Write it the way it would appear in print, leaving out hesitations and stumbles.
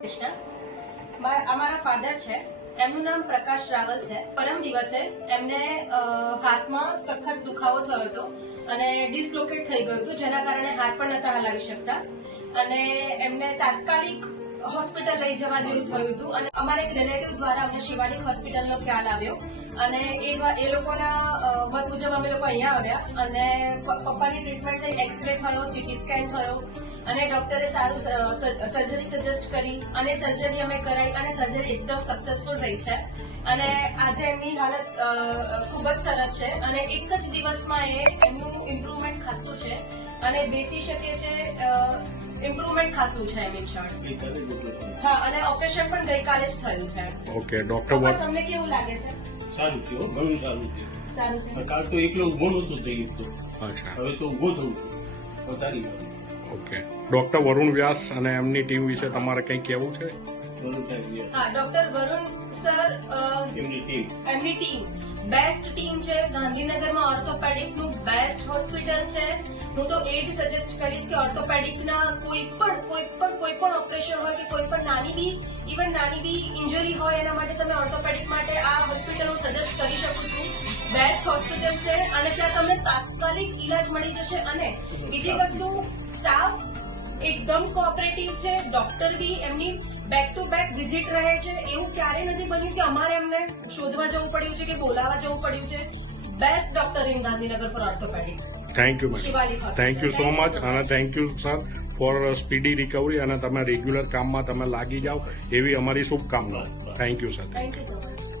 અમારા ફાધર છે, એમનું નામ પ્રકાશ રાવલ છે. પરમ દિવસે એમને હાથમાં સખત દુખાવો થયો હતો અને ડિસલોકેટ થઈ ગયું હતું, જેના કારણે હાથ પણ નતા હલાવી શકતા અને એમને તાત્કાલિક હોસ્પિટલ લઈ જવા જેવું થયું હતું. અને અમારા એક રિલેટિવ દ્વારા અમને શિવાલિક હોસ્પિટલનો ખ્યાલ આવ્યો અને એ લોકોના મત મુજબ અમે લોકો અહીંયા આવ્યા અને પપ્પાની ટ્રીટમેન્ટ થઈ, એક્સરે થયો, સીટી સ્કેન થયો અને ડોક્ટરે સારું સર્જરી સજેસ્ટ કરી અને સર્જરી અમે કરાઈ અને સર્જરી એકદમ સક્સેસફુલ રહી છે અને આજે એમની હાલત ખૂબ જ સરસ છે અને એક જ દિવસમાં એમનું ઇમ્પ્રુવમેન્ટ ખાસું છે અને બેસી શકે છે. ઇમ્પ્રુવમેન્ટ ખાસું છે એમ ઇન્શોર્ટ. હા, અને ઓપરેશન પણ ગઈકાલે જ થયું છે. ઓકે ડોક્ટર, તમને કેવું લાગે છે? સારું છે, ઘણું સારું છે. સારું છે. કાલ તો એકલો ઉભો નતો થઈ શકતો, અચ્છા હવે તો ઉભો થવું વધારી. ઓકે ડોક્ટર વરુણ વ્યાસ અને એમની ટીમ વિશે તમારે કંઈ કહેવું છે? હા, ડોક્ટર વરુણ સર એમની ટીમ બેસ્ટ ટીમ છે. ગાંધીનગરમાં ઓર્થોપેડિકનું બેસ્ટ હોસ્પિટલ છે. હું તો એ જ સજેસ્ટ કરીશ કે ઓર્થોપેડિકના કોઈ પણ ઓપરેશન હોય કે કોઈ પણ નાની બી ઇન્જરી હોય એના માટે તમે ઓર્થોપેડિક માટે આ હોસ્પિટલ હું સજેસ્ટ કરી શકું છું. બેસ્ટ હોસ્પિટલ છે અને ત્યાં તમને તાત્કાલિક ઈલાજ મળી જશે. અને બીજી વસ્તુ, સ્ટાફ એકદમ કોઓપરેટિવ છે. ડોક્ટર બી એમની બેક ટુ બેક વિઝિટ રહે છે. એવું ક્યારેય નથી બન્યું કે અમારે એમને શોધવા જવું પડ્યું છે કે બોલાવવા જવું પડ્યું છે. Best doctor in Gandhinagar for orthopaedic. Thank you madam, thank you so much અને thank you sir for speedy recovery અને તમે રેગ્યુલર કામમાં તમે લાગી જાઓ એવી અમારી શુભકામનાઓ. Thank you sir. Thank you so much.